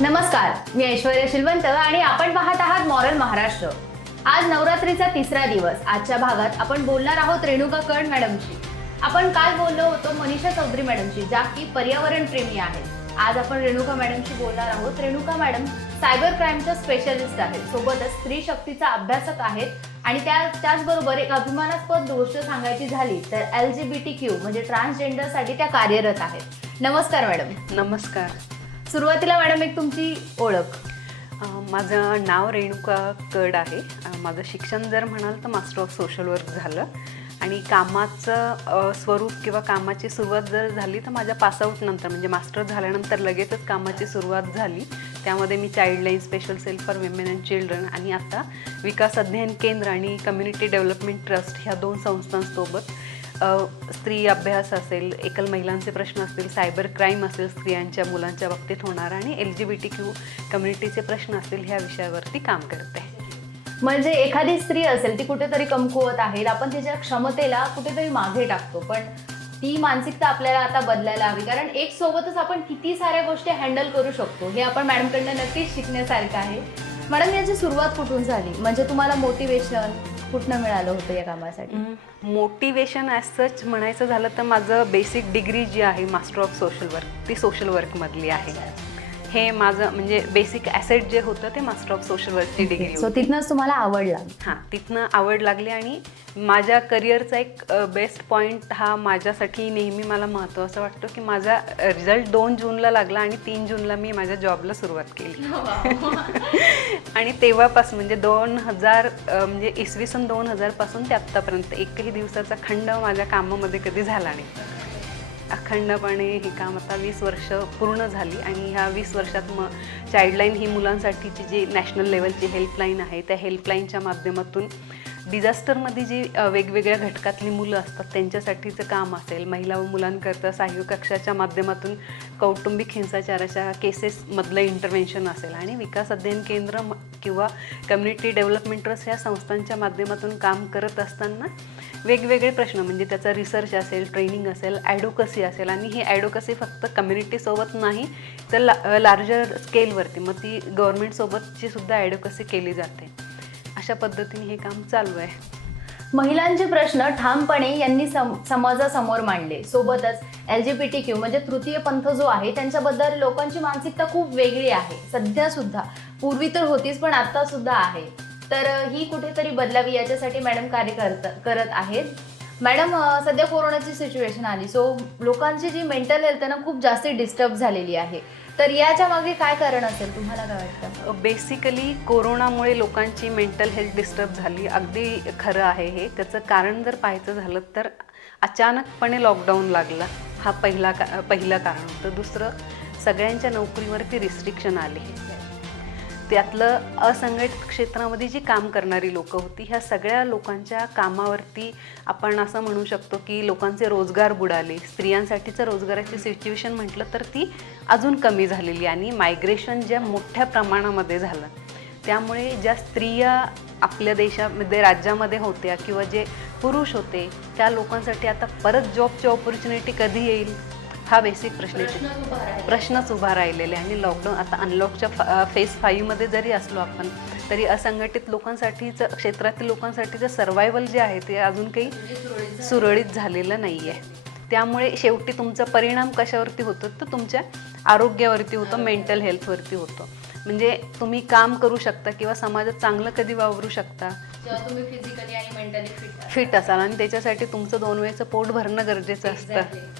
नमस्कार, मी ऐश्वर्या शिलवंत आणि आपण पाहत आहात मॉरल महाराष्ट्र। आज नवरात्रीचा तिसरा दिवस। आजच्या भागात आपण बोलणार आहोत रेणुका कर्ण मॅडमशी। आपण काल बोललो होतो मनीषा चौधरी मॅडमशी, ज्या की पर्यावरण प्रेमी आहेत। आज आपण रेणुका मॅडमशी बोलणार आहोत। रेणुका मॅडम सायबर क्राईमच्या स्पेशलिस्ट आहेत, सोबतच स्त्री शक्तीचा अभ्यासक आहेत आणि त्याचबरोबर एक अभिमानास्पद गोष्ट सांगायची झाली तर LGBTQ म्हणजे ट्रान्सजेंडरसाठी त्या कार्यरत आहेत। नमस्कार मॅडम। नमस्कार। सुरुवातीला मॅडम एक तुमची ओळख। माझं नाव रेणुका कर्ण आहे। माझं शिक्षण जर म्हणाल तर मास्टर ऑफ सोशल वर्क झालं आणि कामाचं स्वरूप किंवा कामाची सुरुवात जर झाली तर माझ्या पासआउट नंतर म्हणजे मास्टर झाल्यानंतर लगेचच कामाची सुरुवात झाली। त्यामध्ये मी Childline special cell for women and children आणि आता विकास अध्ययन केंद्र आणि कम्युनिटी डेव्हलपमेंट ट्रस्ट ह्या दोन संस्थांसोबत स्त्री अभ्यास असेल, एकल महिलांचे प्रश्न असतील, सायबर क्राईम असेल स्त्रियांच्या मुलांच्या बाबतीत होणार आणि LGBTQ कम्युनिटीचे प्रश्न असतील ह्या विषयावरती काम करते। म्हणजे एखादी स्त्री असेल ती कुठेतरी कमकुवत आहे, आपण तिच्या क्षमतेला कुठेतरी मागे टाकतो, पण ती मानसिकता आपल्याला आता बदलायला हवी, कारण एक सोबतच आपण किती साऱ्या गोष्टी हँडल करू शकतो हे आपण मॅडमकडनं नक्कीच शिकण्यासारखं आहे। मॅडम याची सुरुवात कुठून झाली, म्हणजे तुम्हाला मोटिवेशन कुठनं मिळालं होतं या कामासाठी? मोटिवेशन ॲज सच म्हणायचं झालं तर माझं बेसिक डिग्री जी आहे मास्टर ऑफ सोशल वर्क ती सोशल वर्कमधली आहे। हे माझं म्हणजे बेसिक ॲसेट जे होतं ते मास्टर ऑफ सोशल वर्कची डिग्री। सो तिथनंच तुम्हाला आवड लागली? हां, तिथनं आवड लागली आणि माझ्या करिअरचा एक बेस्ट पॉईंट हा माझ्यासाठी नेहमी मला महत्त्वाचं वाटतं की माझा रिझल्ट 2 जूनला लागला आणि 3 जूनला मी माझ्या जॉबला सुरुवात केली। आणि तेव्हापासून म्हणजे 2000 म्हणजे इसवी सन 2000 पासून ते आत्तापर्यंत एकही दिवसाचा खंड माझ्या कामामध्ये कधी झाला नाही। अखंडपणे हे काम आता 20 वर्ष पूर्ण झाली आणि ह्या 20 वर्षात मग चाइल्डलाईन ही मुलांसाठीची जी नॅशनल लेवलची हेल्पलाईन आहे त्या हेल्पलाईनच्या माध्यमातून डिझास्टरमध्ये जी वेगवेगळ्या घटकातली मुलं असतात त्यांच्यासाठीचं काम असेल, महिला व मुलांकरता सहाय्य कक्षाच्या माध्यमातून कौटुंबिक हिंसाचाराच्या केसेसमधलं इंटरव्हेन्शन असेल आणि विकास अध्ययन केंद्र किंवा कम्युनिटी डेव्हलपमेंट ट्रस्ट ह्या संस्थांच्या माध्यमातून काम करत असताना वेगवेगळे प्रश्न म्हणजे त्याचा रिसर्च असेल, ट्रेनिंग असेल, ॲडव्होकसी असेल आणि ही ॲडव्होकसी फक्त कम्युनिटीसोबत नाही तर लार्जर स्केलवरती मग ती गव्हर्नमेंटसोबतची सुद्धा ॲडव्होकसी केली जाते। अशा पद्धतीने हे काम चालू आहे। महिलांचे प्रश्न ठामपणे यांनी समाजासमोर मांडले, सोबतच LGBTQ म्हणजे तृतीय पंथ जो आहे त्यांच्याबद्दल लोकांची मानसिकता खूप वेगळी आहे सध्या सुद्धा, पूर्वी तर होतीच पण आता सुद्धा आहे, तर ही कुठेतरी बदलावी याच्यासाठी मॅडम कार्य करत आहेत। मॅडम सध्या कोरोनाची सिच्युएशन आली, सो लोकांची जी मेंटल हेल्थ आहे ना खूप जास्त डिस्टर्ब झालेली आहे, तर याच्या मागे काय कारण असेल तुम्हाला काय वाटतं? बेसिकली कोरोनामुळे लोकांची मेंटल हेल्थ डिस्टर्ब झाली, अगदी खरं आहे हे। त्याचं कारण जर पाहायचं झालं तर अचानकपणे लॉकडाऊन लागला, हा पहिलं कारण होतं। दुसरं सगळ्यांच्या नोकरीवरती रिस्ट्रिक्शन आले, त्यातलं असंघटित क्षेत्रामध्ये जी काम करणारी लोकं होती ह्या सगळ्या लोकांच्या कामावरती आपण असं म्हणू शकतो की लोकांचे रोजगार बुडाले। स्त्रियांसाठीचं रोजगाराची सिच्युएशन म्हटलं तर ती अजून कमी झालेली आणि मायग्रेशन ज्या मोठ्या प्रमाणामध्ये झालं त्यामुळे ज्या स्त्रिया आपल्या देशामध्ये राज्यामध्ये होत्या किंवा जे पुरुष होते त्या लोकांसाठी आता परत जॉबची ऑपॉर्च्युनिटी कधी येईल हा बेसिक प्रश्नच उभा राहिलेला आहे। आणि लॉकडाऊन आता अनलॉकच्या फेज 5 मध्ये जरी असलो आपण तरी असंघटित लोकांसाठीचं क्षेत्रातील लोकांसाठीचं सर्वायवल जे आहे ते अजून काही सुरळीत झालेलं नाही आहे। त्यामुळे शेवटी तुमचा परिणाम कशावरती होतो तर तुमच्या आरोग्यावरती होतो, मेंटल हेल्थवरती होतो। म्हणजे तुम्ही काम करू शकता किंवा समाजात चांगलं कधी वावरू शकता जेव्हा तुम्ही फिजिकली आणि मेंटली फिट असाल आणि त्याच्यासाठी तुमचं 2 वेळचं पोट भरणं गरजेचं असतं।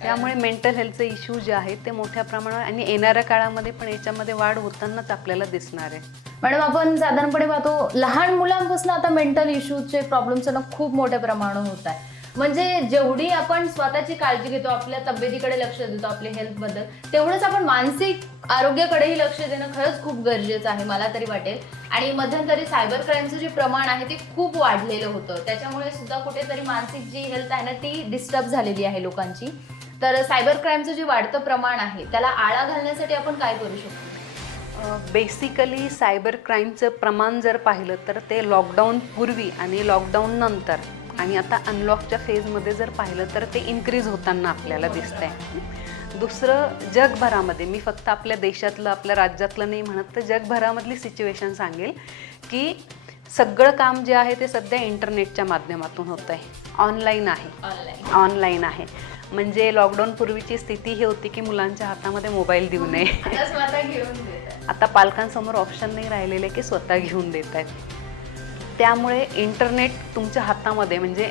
त्यामुळे मेंटल हेल्थचे इश्यू जे आहेत ते मोठ्या प्रमाणावर आणि येणाऱ्या काळामध्ये पण याच्यामध्ये वाढ होतानाच आपल्याला दिसणार आहे। मॅडम आपण साधारणपणे पाहतो लहान मुलांपासून आता मेंटल इश्यूचे प्रॉब्लेम्स ना खूप मोठ्या प्रमाणावर होत आहे, म्हणजे जेवढी आपण स्वतःची काळजी घेतो, आपल्या तब्येतीकडे लक्ष देतो, आपल्या हेल्थबद्दल, तेवढंच आपण मानसिक आरोग्याकडेही लक्ष देणं खरंच खूप गरजेचं आहे मला तरी वाटेल। आणि मध्यंतरी सायबर क्राईमचं जे प्रमाण आहे ते खूप वाढलेलं होतं, त्याच्यामुळे सुद्धा कुठेतरी मानसिक जी हेल्थ आहे ना ती डिस्टर्ब झालेली आहे लोकांची। तर सायबर क्राईमचं जे वाढतं प्रमाण आहे त्याला आळा घालण्यासाठी आपण काय करू शकतो? बेसिकली सायबर क्राईमचं प्रमाण जर पाहिलं तर ते लॉकडाऊन पूर्वी आणि लॉकडाऊन नंतर आणि आता अनलॉकच्या फेजमध्ये जर पाहिलं तर ते इन्क्रीज होताना आपल्याला दिसतंय. दुसरं, जगभरामध्ये, मी फक्त आपल्या देशातलं आपल्या राज्यातलं नाही म्हणत, तर जगभरामधली सिच्युएशन सांगेल की सगळं काम जे आहे ते सध्या इंटरनेटच्या माध्यमातून होतं आहे, ऑनलाईन आहे. म्हणजे लॉकडाऊन पूर्वीची स्थिती ही होती की मुलांच्या हातामध्ये मोबाईल देऊ नये. आता पालकांसमोर ऑप्शन नाही राहिलेले की स्वतः घेऊन देत आहेत. त्यामुळे इंटरनेट तुमच्या हातामध्ये, म्हणजे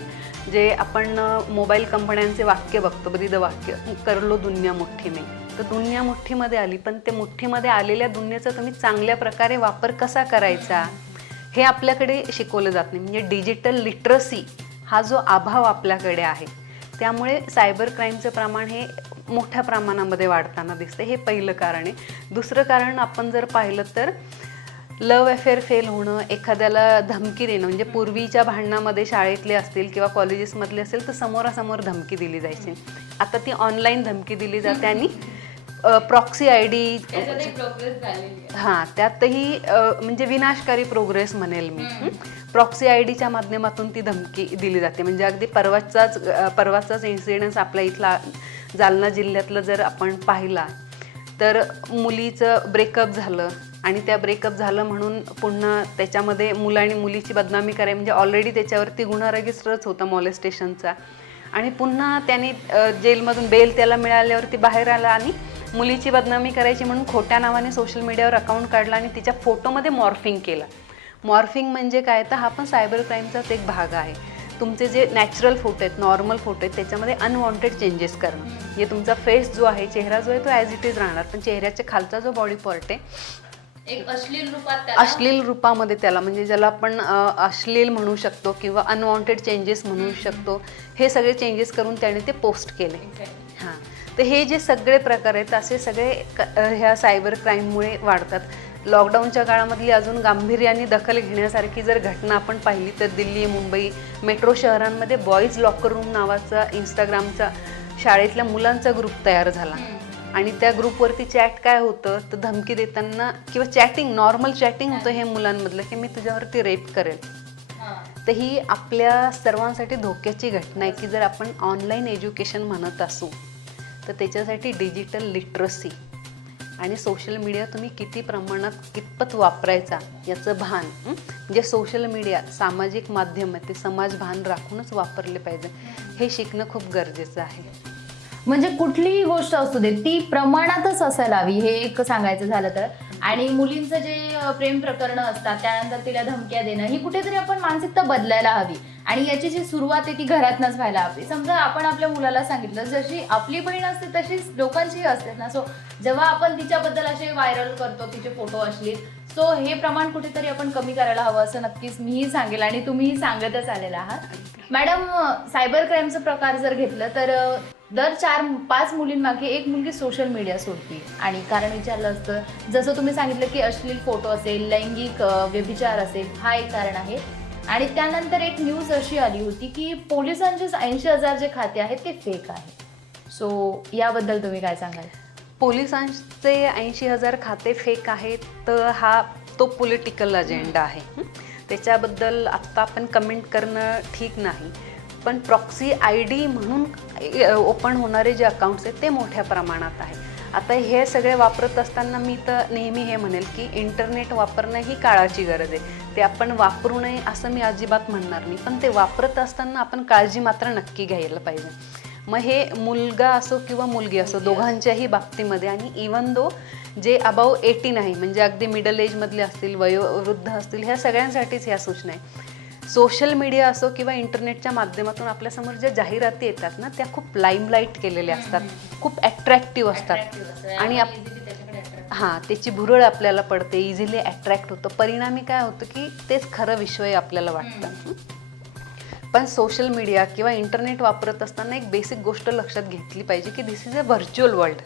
जे आपण मोबाईल कंपन्यांचे वाक्य बघतो, बरीच वाक्य, कर लो दुनिया मुठ्ठी में, तर दुनिया मुठ्ठीमध्ये आली, पण ते मुठ्ठीमध्ये आलेल्या दुनियेचा तुम्ही चांगल्या प्रकारे वापर कसा करायचा हे आपल्याकडे शिकवलं जात नाही. म्हणजे डिजिटल लिटरसी हा जो अभाव आपल्याकडे आहे, त्यामुळे सायबर क्राईमचं प्रमाण हे मोठ्या प्रमाणामध्ये वाढताना दिसते. हे पहिलं कारण आहे. दुसरं कारण आपण जर पाहिलं तर लव्ह अफेअर फेल होणं, एखाद्याला धमकी देणं. म्हणजे पूर्वीच्या भांडणामध्ये शाळेतले असतील किंवा कॉलेजेसमधले असेल तर समोरासमोर धमकी दिली जायची. आता ती ऑनलाईन धमकी दिली जाते आणि प्रॉक्सी आय डी, हां, त्यातही म्हणजे विनाशकारी प्रोग्रेस म्हणेल मी. प्रॉक्सी आय डीच्या माध्यमातून ती धमकी दिली जाते. म्हणजे अगदी परवाचाच इन्सिडेन्स आपल्या इथला जालना जिल्ह्यातलं जर आपण पाहिला तर मुलीचं ब्रेकअप झालं आणि त्या ब्रेकअप झालं म्हणून पुन्हा त्याच्यामध्ये मुलं आणि मुलीची बदनामी करायची. म्हणजे ऑलरेडी त्याच्यावरती गुन्हा रजिस्टरच होता मॉलेस्टेशनचा, आणि पुन्हा त्यांनी जेलमधून बेल त्याला मिळाल्यावरती बाहेर आला आणि मुलीची बदनामी करायची म्हणून खोट्या नावाने सोशल मीडियावर अकाउंट काढला आणि तिच्या फोटोमध्ये मॉर्फिंग केलं. मॉर्फिंग म्हणजे काय, तर हा पण सायबर क्राईमचाच एक भाग आहे. तुमचे जे नॅचरल फोटो आहेत, नॉर्मल फोटो आहेत, त्याच्यामध्ये अनवॉन्टेड चेंजेस करणं. म्हणजे तुमचा फेस जो आहे, चेहरा जो आहे तो ॲज इट इज राहणार, पण चेहऱ्याच्या खालचा जो बॉडी पार्ट आहे एक अश्लील रूपामध्ये त्याला, म्हणजे ज्याला आपण अश्लील म्हणू शकतो किंवा अनवॉन्टेड चेंजेस म्हणू शकतो, हे सगळे चेंजेस करून त्याने ते पोस्ट केले. हां, तर हे जे सगळे प्रकार आहेत असे सगळे ह्या सायबर क्राईममुळे वाढतात. लॉकडाऊनच्या काळामधली अजून गांभीर्याने दखल घेण्यासारखी जर घटना आपण पाहिली तर दिल्ली, मुंबई, मेट्रो शहरांमध्ये बॉईज लॉकर रूम नावाचा इंस्टाग्रामचा शाळेतल्या मुलांचा ग्रुप तयार झाला. आणि त्या ग्रुपवरती चॅट काय होतं तर धमकी देताना किंवा चॅटिंग, नॉर्मल चॅटिंग होतं हे मुलांमधलं की मी तुझ्यावरती रेप करेल. तर ही आपल्या सर्वांसाठी धोक्याची घटना आहे की जर आपण ऑनलाईन एज्युकेशन म्हणत असू तर त्याच्यासाठी डिजिटल लिटरसी आणि सोशल मीडिया तुम्ही किती प्रमाणात कितपत वापरायचा याचं भान, म्हणजे सोशल मीडिया सामाजिक माध्यम आहे ते समाज भान राखूनच वापरले पाहिजे, हे शिकणं खूप गरजेचं आहे. म्हणजे कुठलीही गोष्ट असू दे ती प्रमाणातच असायला हवी, हे एक सांगायचं झालं तर. आणि मुलींचं जे प्रेम प्रकरणं असतात त्यानंतर तिला धमक्या देणं, ही कुठेतरी आपण मानसिकता बदलायला हवी. आणि याची जी सुरुवात आहे ती घरातनंच व्हायला हवी. समजा आपण आपल्या मुलाला सांगितलं, जशी आपली बहीण असते तशीच लोकांचीही असते ना. सो जेव्हा आपण तिच्याबद्दल असे व्हायरल करतो, तिचे फोटो असले, सो हे प्रमाण कुठेतरी आपण कमी करायला हवं असं नक्कीच मीही सांगेल आणि तुम्हीही सांगतच आलेला आहात. मॅडम, सायबर क्राईमचा प्रकार जर घेतलं तर दर 4-5 मुलींमागे एक मुलगी सोशल मीडिया सोडते. आणि कारण विचारलं असतं, जसं तुम्ही सांगितलं की अश्लील फोटो असेल, लैंगिक व्यभिचार असेल, हा एक कारण आहे. आणि त्यानंतर एक न्यूज अशी आली होती की पोलिसांचे 80,000 जे खाते आहेत ते फेक आहे. सो याबद्दल तुम्ही काय सांगाल? पोलिसांचे 80,000 खाते फेक आहेत तर हा तो पॉलिटिकल अजेंडा आहे. त्याच्याबद्दल आत्ता आपण कमेंट करणं ठीक नाही. पण प्रॉक्सी आय डी म्हणून ओपन होणारे जे अकाउंट्स आहेत ते मोठ्या प्रमाणात आहे. आता हे सगळे वापरत असताना मी तर नेहमी हे म्हणेल की इंटरनेट वापरणं ही काळाची गरज आहे. ते आपण वापरू नये असं मी अजिबात म्हणणार नाही, पण ते वापरत असताना आपण काळजी मात्र नक्की घ्यायला पाहिजे. मग हे मुलगा असो किंवा मुलगी असो, दोघांच्याही बाबतीमध्ये. आणि इवन दो जे अबाव 18 आहे, म्हणजे अगदी मिडल एजमधले असतील, वयोवृद्ध असतील, ह्या सगळ्यांसाठीच ह्या सूचना आहे. सोशल मीडिया असो किंवा इंटरनेटच्या माध्यमातून आपल्यासमोर ज्या जाहिराती येतात ना, त्या खूप लाईमलाईट केलेल्या असतात, खूप ॲट्रॅक्टिव्ह असतात. आणि हां, त्याची भुरळ आपल्याला पडते, इझिली अट्रॅक्ट होतं. परिणामी काय होतं की तेच खरं विश्व आहे आपल्याला वाटतं. पण सोशल मीडिया किंवा इंटरनेट वापरत असताना एक बेसिक गोष्ट लक्षात घेतली पाहिजे की दिस इज अ व्हर्च्युअल वर्ल्ड.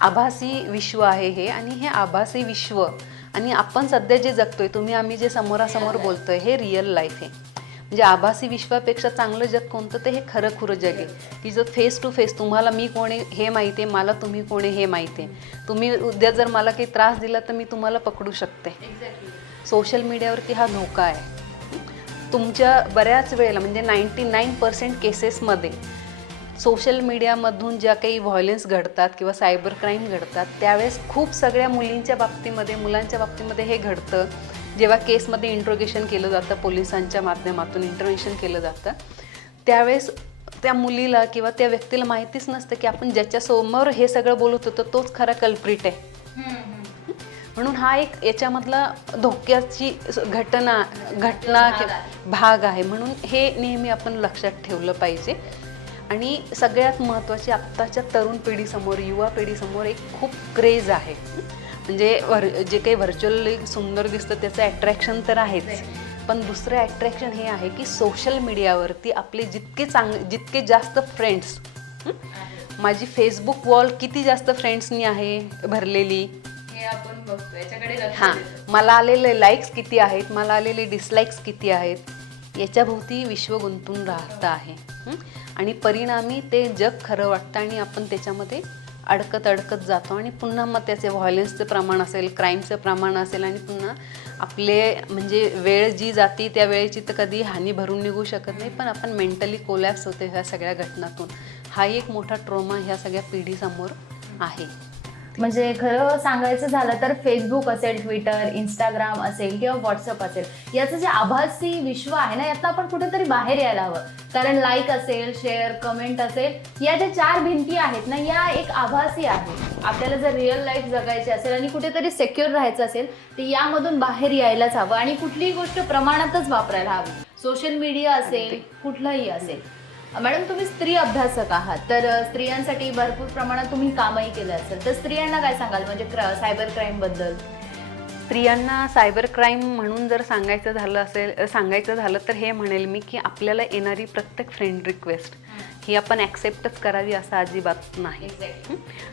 आभासी विश्व आहे हे, आणि हे आभासी विश्व आणि आपण सध्या जे जगतोय, आम्ही जे समोरासमोर बोलतोय, हे रिअल लाईफ आहे. म्हणजे आभासी विश्वापेक्षा चांगलं जग कोणतं, ते हे खरं खुरं जग आहे की जो फेस टू फेस, तुम्हाला मी कोण आहे हे माहिती आहे, मला तुम्ही कोण आहे हे माहिती आहे. तुम्ही उद्या जर मला काही त्रास दिला तर मी तुम्हाला पकडू शकते. सोशल मीडियावरती हा धोका आहे. तुमच्या बऱ्याच वेळेला म्हणजे 99% केसेसमध्ये सोशल मीडियामधून ज्या काही व्हायलन्स घडतात किंवा सायबर क्राईम घडतात त्यावेळेस खूप सगळ्या मुलींच्या बाबतीमध्ये मुलांच्या बाबतीमध्ये हे घडतं. जेव्हा केसमध्ये इंट्रोगेशन केलं जातं, पोलिसांच्या माध्यमातून इंटरव्हेन्शन केलं जातं, त्यावेळेस त्या मुलीला किंवा त्या व्यक्तीला माहितीच नसतं की आपण ज्याच्यासमोर हे सगळं बोलत होतो तोच खरा कल्प्रिट आहे. म्हणून हा एक याच्यामधला धोक्याची घटना भाग आहे. म्हणून हे नेहमी आपण लक्षात ठेवलं पाहिजे. आणि सगळ्यात महत्त्वाचे आत्ताच्या तरुण पिढीसमोर, युवा पिढीसमोर एक खूप क्रेज आहे. म्हणजे जे काही व्हर्च्युअली सुंदर दिसतं त्याचं अट्रॅक्शन तर आहेच, पण दुसरं अट्रॅक्शन हे आहे की सोशल मीडियावरती आपले जितके जास्त फ्रेंड्स, माझी फेसबुक वॉल किती जास्त फ्रेंड्सनी आहे भरलेली हे आपण बघतो, याच्याकडे लक्ष हां, देतो. मला आलेले लाईक्स किती आहेत, मला आलेले डिसलाईक्स किती आहेत, याच्याभोवती विश्व गुंतून राहतं आहे. आणि परिणामी ते जग खरं वाटतं आणि आपण त्याच्यामध्ये अडकत जातो आणि पुन्हा मग त्याचे व्हायलन्सचं प्रमाण असेल, क्राईमचं प्रमाण असेल आणि पुन्हा आपले म्हणजे वेळ जी जाती त्या वेळेची तर कधी हानी भरून निघू शकत नाही, पण आपण मेंटली कोलॅप्स होते ह्या सगळ्या घटनातून. हा एक मोठा ट्रॉमा ह्या सगळ्या पिढीसमोर आहे. म्हणजे खरं सांगायचं झालं तर फेसबुक असेल, ट्विटर, इंस्टाग्राम असेल किंवा व्हॉट्सअप असेल, याचं जे आभासी विश्व आहे ना, यातनं आपण कुठेतरी बाहेर यायला हवं. कारण लाईक असेल, शेअर, कमेंट असेल, या ज्या 4 भिंती आहेत ना, या एक आभासी आहे. आपल्याला जर रिअल लाईफ जगायची असेल आणि कुठेतरी सेक्युअर राहायचं असेल तर यामधून बाहेर यायलाच हवं आणि कुठलीही गोष्ट प्रमाणातच वापरायला हवी. सोशल मीडिया असेल, कुठलंही असेल. मॅडम, तुम्ही स्त्री अभ्यासक आहात, तर स्त्रियांसाठी भरपूर प्रमाणात तुम्ही कामही केलं असेल, तर स्त्रियांना काय सांगाल म्हणजे सायबर क्राईम बद्दल? स्त्रियांना सायबर क्राईम म्हणून जर सांगायचं झालं तर हे म्हणेल मी की आपल्याला येणारी प्रत्येक फ्रेंड रिक्वेस्ट ही आपण ॲक्सेप्टच करावी असं अजिबात नाही.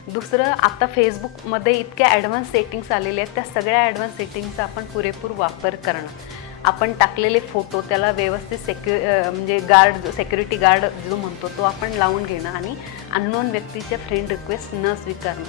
दुसरं, आता फेसबुकमध्ये इतक्या ॲडव्हान्स सेटिंग्स आलेले आहेत, त्या सगळ्या ॲडव्हान्स सेटिंगचा आपण पुरेपूर वापर करणं. आपण टाकलेले फोटो त्याला व्यवस्थित म्हणजे सिक्युरिटी गार्ड जो म्हणतो तो आपण लावून घेणं आणि अननोन व्यक्तीच्या फ्रेंड रिक्वेस्ट न स्वीकारणं.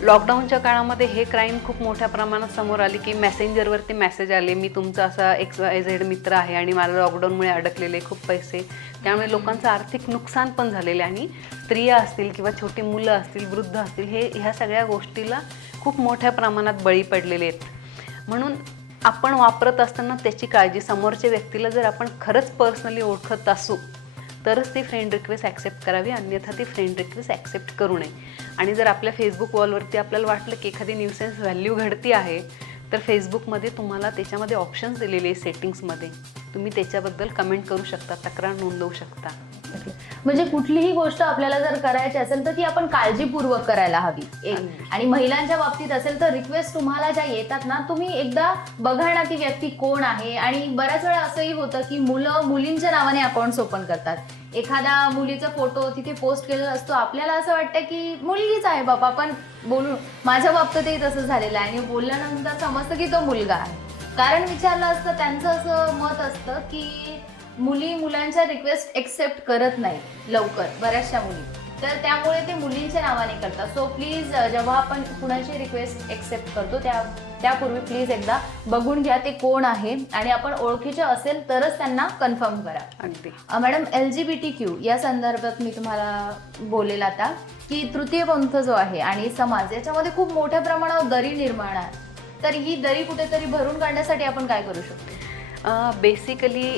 लॉकडाऊनच्या काळामध्ये हे क्राईम खूप मोठ्या प्रमाणात समोर आले की मेसेंजरवरती मेसेज आले, मी तुमचा असा XYZ मित्र आहे आणि मला लॉकडाऊनमुळे अडकलेले खूप पैसे, त्यामुळे लोकांचं आर्थिक नुकसान पण झालेले आणि स्त्रिया असतील किंवा छोटी मुलं असतील, वृद्ध असतील, ह्या सगळ्या गोष्टीला खूप मोठ्या प्रमाणात बळी पडलेले आहेत. म्हणून आपण वापरत असताना त्याची काळजी, समोरच्या व्यक्तीला जर आपण खरंच पर्सनली ओळखत असू तरच ती फ्रेंड रिक्वेस्ट ॲक्सेप्ट करावी, अन्यथा ती फ्रेंड रिक्वेस्ट ॲक्सेप्ट करू नये. आणि जर आपल्या फेसबुक वॉलवरती आपल्याला वाटलं की एखादी न्यूसेन्स व्हॅल्यू घडती आहे तर फेसबुकमध्ये तुम्हाला त्याच्यामध्ये ऑप्शन्स दिलेले आहे सेटिंग्समध्ये, तुम्ही त्याच्याबद्दल कमेंट करू शकता, तक्रार नोंदवू शकता. म्हणजे कुठलीही गोष्ट आपल्याला जर करायची असेल तर ती आपण काळजीपूर्वक करायला हवी. आणि महिलांच्या बाबतीत असेल तर रिक्वेस्ट तुम्हाला ज्या येतात ना, तुम्ही एकदा बघा ना ती व्यक्ती कोण आहे. आणि बऱ्याच वेळा असंही होतं की मुलं मुलींच्या नावाने अकाउंट्स ओपन करतात. एखादा मुलीचा फोटो तिथे पोस्ट केलेला असतो, आपल्याला असं वाटतं की मुलगीच आहे बाबा, पण बोलून माझ्या बाबतीतही तसं झालेलं आहे आणि बोलल्यानंतर समजतं की तो मुलगा आहे. कारण विचारलं असतं, त्यांचं असं मत असतं की मुलांच्या रिक्वेस्ट एक्सेप्ट करत नाही लवकर, बऱ्याचशा मुली, तर त्यामुळे ते मुलींच्या नावाने करतात. सो प्लीज जेव्हा आपण कुणाची रिक्वेस्ट एक्सेप्ट करतो त्यापूर्वी प्लीज एकदा बघून घ्या ते कोण आहे आणि आपण ओळखीचे असेल तरच त्यांना कन्फर्म करा. अगदी. मॅडम, LGBTQ या संदर्भात मी तुम्हाला बोलेल आता की तृतीय पंथ जो आहे आणि समाज याच्यामध्ये खूप मोठ्या प्रमाणावर दरी निर्माण आहे, तर ही दरी कुठेतरी भरून काढण्यासाठी आपण काय करू शकतो? बेसिकली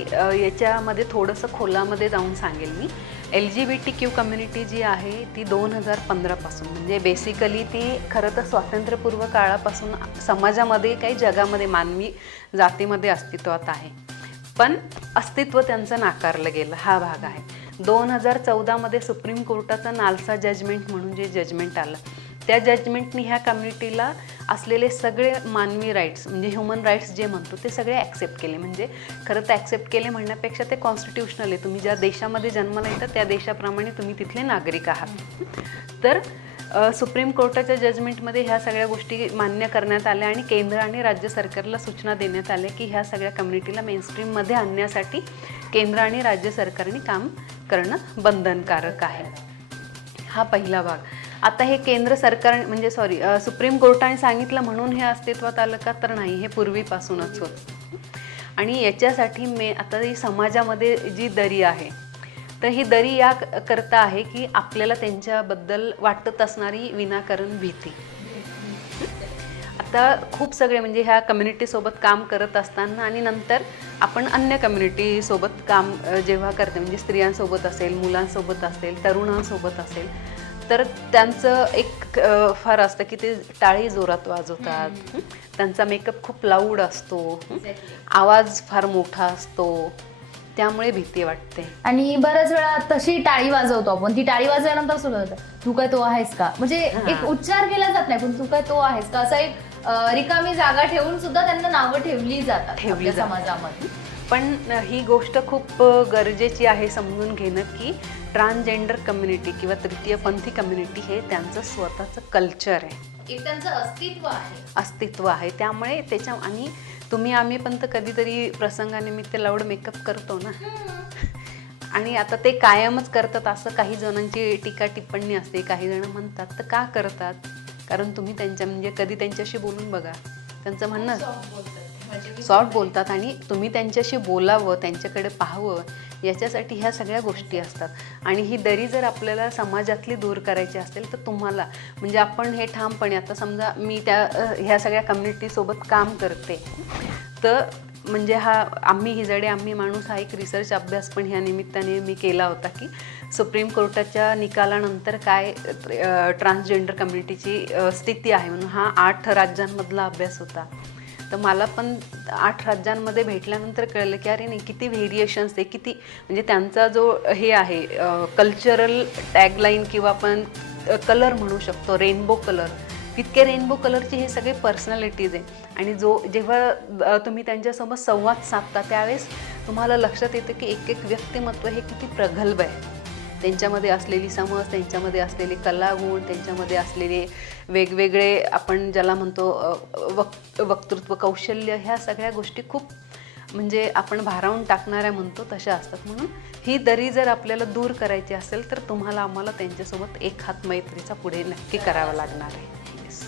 याच्यामध्ये थोडंसं खोलामध्ये जाऊन सांगेल मी. LGBTQ कम्युनिटी जी आहे ती 2015पासून, म्हणजे बेसिकली ती खरं तर स्वातंत्र्यपूर्व काळापासून समाजामध्ये काही जगामध्ये मानवी जातीमध्ये अस्तित्वात आहे, पण अस्तित्व त्यांचं नाकारलं गेलं, हा भाग आहे. 2014मध्ये सुप्रीम कोर्टाचं नालसा जजमेंट म्हणून जे जजमेंट आलं, त्या जजमेंटनी ह्या कम्युनिटीला असलेले सगळे मानवी राईट्स म्हणजे ह्युमन राईट्स जे म्हणतो ते सगळे ॲक्सेप्ट केले. म्हणजे खरं तर ॲक्सेप्ट केले म्हणण्यापेक्षा ते कॉन्स्टिट्युशनल आहे. तुम्ही ज्या देशामध्ये जन्माला येतात त्या देशाप्रमाणे तुम्ही तिथले नागरिक आहात. तर सुप्रीम कोर्टाच्या जजमेंटमध्ये ह्या सगळ्या गोष्टी मान्य करण्यात आल्या आणि केंद्र आणि राज्य सरकारला सूचना देण्यात आल्या की ह्या सगळ्या कम्युनिटीला मेनस्ट्रीममध्ये आणण्यासाठी केंद्र आणि राज्य सरकारने काम करणं बंधनकारक आहे. हा पहिला भाग. आता हे केंद्र सरकार म्हणजे सुप्रीम कोर्टाने सांगितलं म्हणून हे अस्तित्वात आलं का, तर नाही, हे पूर्वीपासूनच होतं. आणि याच्यासाठी आता ही समाजामध्ये जी दरी आहे, तर ही दरी या करता आहे की आपल्याला त्यांच्याबद्दल वाटत असणारी विनाकारण भीती. आता खूप सगळे म्हणजे ह्या कम्युनिटीसोबत काम करत असताना आणि नंतर आपण अन्य कम्युनिटीसोबत काम जेव्हा करते, म्हणजे स्त्रियांसोबत असेल, मुलांसोबत असेल, तरुणांसोबत असेल, तर त्यांचं एक फार असतं की ते टाळी जोरात वाजवतात, त्यांचा मेकअप खूप लाऊड असतो, आवाज फार मोठा असतो, त्यामुळे भीती वाटते. आणि बऱ्याच वेळा तशी टाळी वाजवतो आपण, ती टाळी वाजवल्यानंतर सुरू होतं, तू काय तो आहेस का, म्हणजे एक उच्चार केला जात नाही, पण तू काय तो आहेस का, असा एक रिकामी जागा ठेवून सुद्धा त्यांना नावं ठेवली जातात आपल्या समाजामध्ये. पण ही गोष्ट खूप गरजेची आहे समजून घेणं की ट्रान्सजेंडर कम्युनिटी किंवा तृतीयपंथी कम्युनिटी हे त्यांचं स्वतःचं कल्चर आहे, एक त्यांचं अस्तित्व आहे. त्यामुळे त्याच्या आणि आम्ही पण तर कधीतरी प्रसंगानिमित्त लाऊड मेकअप करतो ना, आणि आता ते कायमच करतात असं काही जणांची टीका टिप्पणी असते. काही जण म्हणतात तर का करतात, कारण तुम्ही म्हणजे कधी त्यांच्याशी बोलून बघा, त्यांचं म्हणणं सॉफ्ट बोलतात आणि तुम्ही त्यांच्याशी बोलावं, त्यांच्याकडे पाहावं, याच्यासाठी ह्या सगळ्या गोष्टी असतात. आणि ही दरी जर आपल्याला समाजातली दूर करायची असेल तर तुम्हाला म्हणजे आपण हे ठामपणे, आता समजा मी ह्या सगळ्या कम्युनिटीसोबत काम करते, तर म्हणजे आम्ही हिजडे आम्ही माणूस हा एक रिसर्च अभ्यास पण ह्या निमित्ताने मी केला होता की सुप्रीम कोर्टाच्या निकालानंतर काय ट्रान्सजेंडर कम्युनिटीची स्थिती आहे म्हणून. हा 8 राज्यांमधला अभ्यास होता. तर मला पण 8 राज्यांमध्ये भेटल्यानंतर कळलं की अरे नाही, किती व्हेरिएशन्स आहे, किती म्हणजे त्यांचा जो हे आहे कल्चरल टॅगलाईन किंवा आपण कलर म्हणू शकतो, रेनबो कलर, तितके रेनबो कलरचे हे सगळे पर्सनॅलिटीज आहे. आणि जेव्हा तुम्ही त्यांच्यासोबत संवाद साधता त्यावेळेस तुम्हाला लक्षात येतं की एक व्यक्तिमत्व हे किती प्रगल्भ आहे. त्यांच्यामध्ये असलेली समज, त्यांच्यामध्ये असलेले कलागुण, त्यांच्यामध्ये असलेले वेगवेगळे आपण ज्याला म्हणतो वक्तृत्व कौशल्य, ह्या सगळ्या गोष्टी खूप म्हणजे आपण भारावून टाकणाऱ्या म्हणतो तशा असतात. म्हणून ही दरी जर आपल्याला दूर करायची असेल तर आम्हाला त्यांच्यासोबत एक हात मैत्रीचा पुढे नक्की करावा लागणार आहे.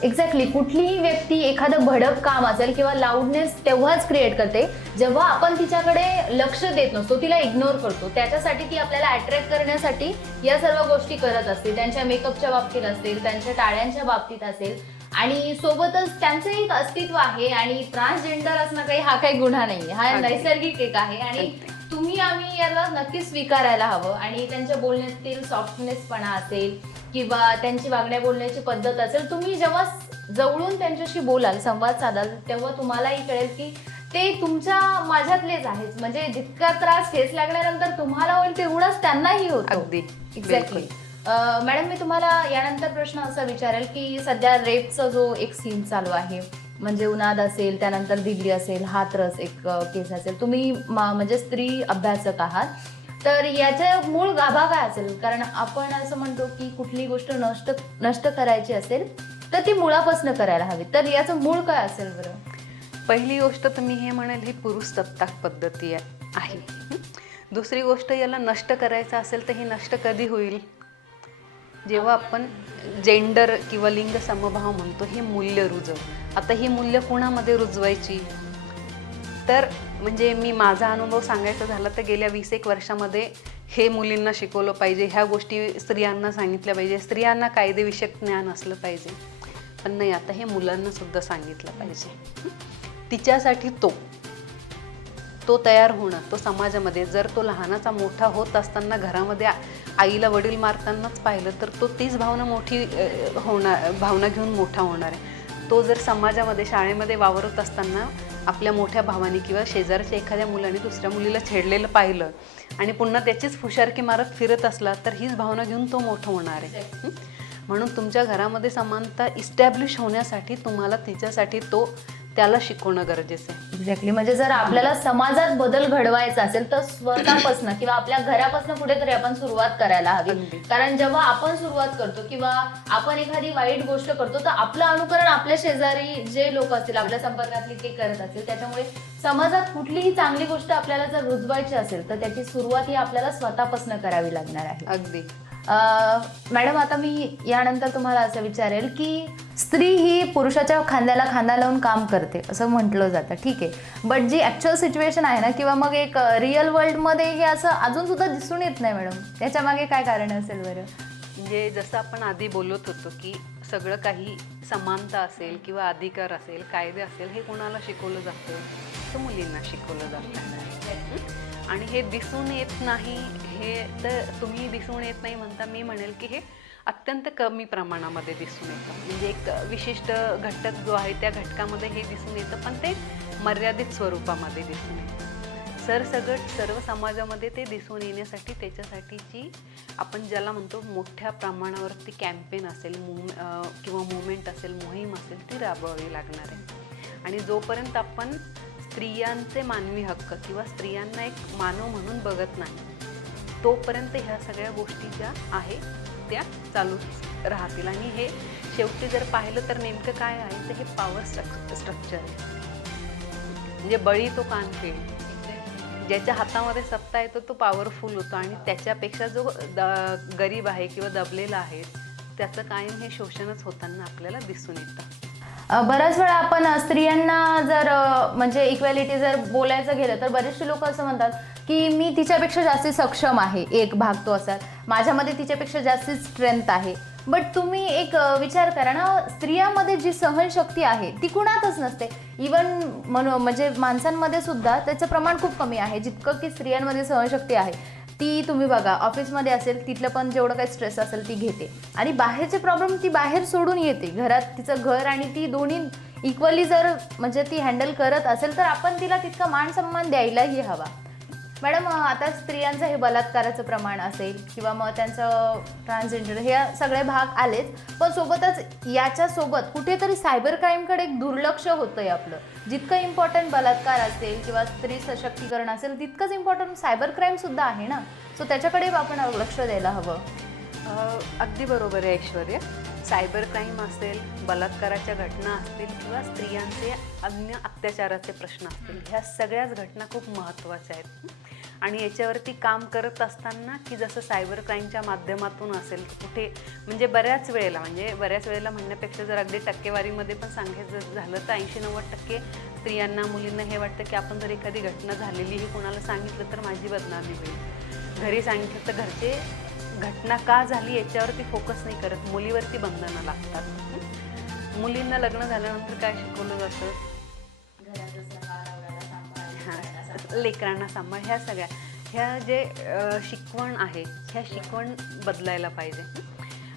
एक्झॅक्टली. कुठलीही व्यक्ती एखादं भडक काम असेल किंवा लाऊडनेस तेव्हाच क्रिएट करते जेव्हा आपण तिच्याकडे लक्ष देत नसतो, तिला इग्नोर करतो. त्याच्यासाठी ती आपल्याला अट्रॅक्ट करण्यासाठी या सर्व गोष्टी करत असते. त्यांच्या मेकअपच्या बाबतीत असेल, त्यांच्या टाळ्यांच्या बाबतीत असेल, आणि सोबतच त्यांचं एक अस्तित्व आहे. आणि ट्रान्सजेंडर असणं हा काही गुन्हा नाही, हा नैसर्गिक एक आहे. आणि आम्ही याला नक्कीच स्वीकारायला हवं. आणि त्यांच्या बोलण्यातील सॉफ्टनेसपणा असेल किंवा त्यांची वागण्या बोलण्याची पद्धत असेल, तुम्ही जेव्हा जवळून त्यांच्याशी बोलाल, संवाद साधाल, तेव्हा तुम्हालाही कळेल की ते तुमच्या माझ्यातलेच आहेत. म्हणजे जितका त्रास ठेच लागल्यानंतर तुम्हाला होईल तेवढाच त्यांनाही होतो. अगदी. एक्झॅक्टली. मॅडम, मी तुम्हाला यानंतर प्रश्न असा विचारेल की सध्या रेपचा जो एक सीन चालू आहे, म्हणजे उन्हाद असेल, त्यानंतर दिल्ली असेल, हाथरस एक केस असेल, तुम्ही म्हणजे स्त्री अभ्यासक आहात, तर याच्या मूळ गाभा काय असेल? कारण आपण असं म्हणतो की कुठली गोष्ट नष्ट करायची असेल तर ती मुळापासून करायला हवी, तर याचं मूळ काय असेल बरं? पहिली गोष्ट तुम्ही हे म्हणाल ही पुरुषसत्ताक पद्धती आहे. दुसरी गोष्ट, याला नष्ट करायचं असेल तर हे नष्ट कधी होईल? जेव्हा आपण जेंडर किंवा लिंग समभाव म्हणतो, हे मूल्य रुजव. आता ही मूल्य कुणामध्ये रुजवायची? तर म्हणजे मी माझा अनुभव सांगायचा झाला तर गेल्या 20-1 वर्षामध्ये हे मुलींना शिकवलं पाहिजे, ह्या गोष्टी स्त्रियांना सांगितल्या पाहिजे, स्त्रियांना कायदेविषयक ज्ञान असलं पाहिजे. पण नाही, आता हे मुलांना सुद्धा सांगितलं पाहिजे. तिच्यासाठी तो तयार होणं, तो समाजामध्ये जर तो लहानाचा मोठा होत असताना घरामध्ये आईला वडील मारतानाच पाहिलं तर तो तीच भावना घेऊन मोठा होणार आहे. तो जर समाजामध्ये शाळेमध्ये वावरत असताना आपल्या मोठ्या भावाने किंवा शेजारच्या एखाद्या मुलाने दुसऱ्या मुलीला छेडलेलं पाहिलं आणि पुन्हा त्याचीच फुशारकी मारत फिरत असला तर हीच भावना घेऊन तो मोठं होणार आहे. म्हणून तुमच्या घरामध्ये समानता इस्टॅब्लिश होण्यासाठी तुम्हाला तिच्यासाठी त्याला शिकवणं गरजेचं आहे. एक्झॅक्टली. म्हणजे जर आपल्याला समाजात बदल घडवायचा असेल तर स्वतःपासून किंवा आपल्या घरापासून कुठेतरी आपण सुरुवात करायला हवी. कारण जेव्हा आपण सुरुवात करतो किंवा आपण एखादी वाईट गोष्ट करतो तर आपलं अनुकरण आपल्या शेजारी जे लोक असतील, आपल्या संपर्कातले ते करत असतील. त्याच्यामुळे समाजात कुठलीही चांगली गोष्ट आपल्याला जर रुजवायची असेल तर त्याची सुरुवात ही आपल्याला स्वतःपासून करावी लागणार आहे. अगदी. मॅडम आता मी यानंतर तुम्हाला असं विचारेल की स्त्री ही पुरुषाच्या खांद्याला खांदा लावून काम करते असं म्हटलं जातं, ठीक आहे, बट जी ॲक्च्युअल सिच्युएशन आहे ना किंवा मग एक रिअल वर्ल्डमध्ये हे असं अजून सुद्धा दिसून येत नाही मॅडम, त्याच्या मागे काय कारण असेल बरं? म्हणजे जसं आपण आधी बोलत होतो की सगळं काही समानता असेल किंवा अधिकार असेल, कायदे असेल, हे कोणाला शिकवलं जातं? तर मुलींना शिकवलं जातं. आणि हे दिसून येत नाही, हे तर तुम्ही दिसून येत नाही म्हणता, मी म्हणेल की हे अत्यंत कमी प्रमाणामध्ये दिसून येतं. म्हणजे एक विशिष्ट घटक जो आहे त्या घटकामध्ये हे दिसून येतं, पण ते मर्यादित स्वरूपामध्ये दिसून येतं. सरसगट सर्व समाजामध्ये ते दिसून येण्यासाठी त्याच्यासाठीची आपण ज्याला म्हणतो मोठ्या प्रमाणावरती कॅम्पेन असेल, किंवा मुवमेंट असेल, मोहीम असेल, ती राबवावी लागणार आहे. आणि जोपर्यंत आपण स्त्रियांचे मानवी हक्क किंवा स्त्रियांना एक मानव म्हणून बघत नाही, तोपर्यंत ह्या सगळ्या गोष्टी ज्या आहे त्या चालूच राहतील. आणि हे शेवटी जर पाहिलं तर नेमकं काय आहे, तर हे पॉवर स्ट्रक्चर आहे. म्हणजे बळी तो कानफेड, ज्याच्या हातामध्ये सत्ता येतो तो पॉवरफुल होतो, आणि त्याच्यापेक्षा जो गरीब आहे किंवा दबलेला आहे त्याचं कायम हे शोषणच होताना आपल्याला दिसून येतं. बऱ्याच वेळा आपण स्त्रियांना जर म्हणजे इक्वॅलिटी जर बोलायचं गेलं तर बरेचसे लोक असं म्हणतात की मी तिच्यापेक्षा जास्त सक्षम आहे, एक भाग तो असा, माझ्यामध्ये तिच्यापेक्षा जास्त स्ट्रेंथ आहे. बट तुम्ही एक विचार करा ना, स्त्रियांमध्ये जी सहनशक्ती आहे ती कुणातच नसते. इवन म्हणजे माणसांमध्ये सुद्धा त्याचं प्रमाण खूप कमी आहे, जितकं की स्त्रियांमध्ये सहनशक्ती आहे. ती तुम्ही बघा ऑफिसमध्ये असेल, तिथलं पण जेवढं काही स्ट्रेस असेल ती घेते, आणि बाहेरचे प्रॉब्लेम ती बाहेर सोडून येते. घरात तिचं घर आणि ती दोन्ही इक्वली जर म्हणजे ती हँडल करत असेल तर आपण तिला तितका मान सन्मान द्यायलाही हवा. मॅडम आता स्त्रियांचं हे बलात्काराचं प्रमाण असेल किंवा मग त्यांचं ट्रान्सजेंडर, हे सगळे भाग आलेच, पण सोबतच याच्यासोबत कुठेतरी सायबर क्राईमकडे एक दुर्लक्ष होतं आहे आपलं. जितकं इम्पॉर्टंट बलात्कार असेल किंवा स्त्री सशक्तीकरण असेल, तितकंच इम्पॉर्टंट सायबर क्राईमसुद्धा आहे ना. सो त्याच्याकडे आपण लक्ष द्यायला हवं. अगदी बरोबर आहे ऐश्वर्या. सायबर क्राईम असेल, बलात्काराच्या घटना असतील किंवा स्त्रियांचे अन्य अत्याचाराचे प्रश्न असतील, ह्या सगळ्याच घटना खूप महत्त्वाच्या आहेत. आणि याच्यावरती काम करत असताना की जसं सायबर क्राईमच्या माध्यमातून असेल कुठे, म्हणजे बऱ्याच वेळेला म्हणण्यापेक्षा जर अगदी टक्केवारीमध्ये पण सांगायचं झालं तर 80-90% स्त्रियांना, मुलींना हे वाटतं की आपण जर एखादी घटना झालेली ही कोणाला सांगितलं तर माझी बदनामी होईल. घरी सांगितलं तर घरचे घटना का झाली याच्यावरती फोकस नाही करत, मुलीवरती बंधनं लागतात. मुलींना लग्न झाल्यानंतर काय शिकवलं जातं? लेकरांना सांभाळ, ह्या जे शिकवण आहे, ह्या शिकवण बदलायला पाहिजे.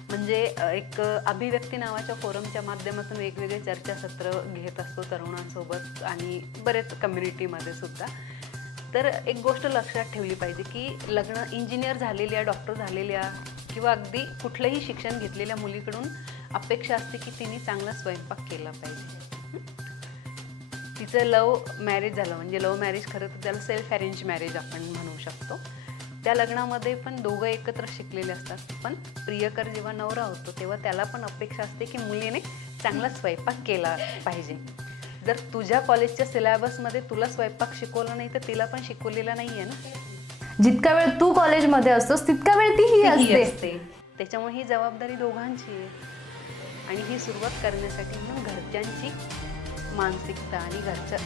म्हणजे एक अभिव्यक्ती नावाच्या फोरमच्या माध्यमातून वेगवेगळे चर्चासत्र घेत असतो तरुणांसोबत आणि बरेच कम्युनिटीमध्ये सुद्धा. तर एक गोष्ट लक्षात ठेवली पाहिजे की लग्न इंजिनियर झालेल्या, डॉक्टर झालेल्या किंवा अगदी कुठलंही शिक्षण घेतलेल्या मुलीकडून अपेक्षा असते की तिने चांगला स्वयंपाक केला पाहिजे. तिचं लव्ह मॅरेज झालं, म्हणजे लव्ह मॅरेज खरं तर त्याला सेल्फ अरेंज मॅरेज आपण म्हणू शकतो. त्या लग्नामध्ये पण दोघं एकत्र शिकलेले असतात, पण प्रियकर जेव्हा नवरा होतो तेव्हा त्याला पण अपेक्षा असते की मुलीने चांगला स्वयंपाक केला पाहिजे. जर तुझ्या कॉलेजच्या सिलेबसमध्ये तुला स्वयंपाक शिकवलं नाही तर तिला पण शिकवलेला नाही आहे ना. जितका वेळ तू कॉलेजमध्ये असतोस तितका वेळ तीही असते. त्याच्यामुळे ही जबाबदारी दोघांची आहे. आणि ही सुरुवात करण्यासाठी म्हणून घरच्यांची मानसिकता आणि